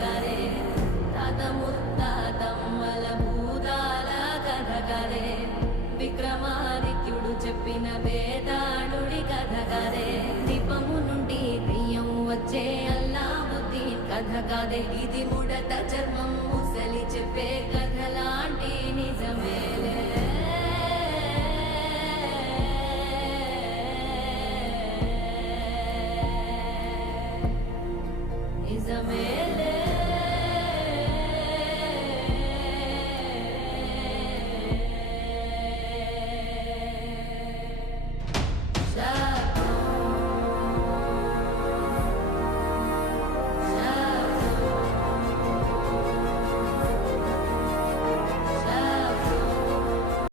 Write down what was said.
కరే తాత ముత్తాతమ్మల భూతాల కథ కరే విక్రమాదిత్యుడు చెప్పిన వేదాళుడి కథ కరే దీపము నుండి దెయ్యం వచ్చే అల్లావుద్దీన్ కథ కాదే ఇది ముడత చర్మం ముసలి చెప్పే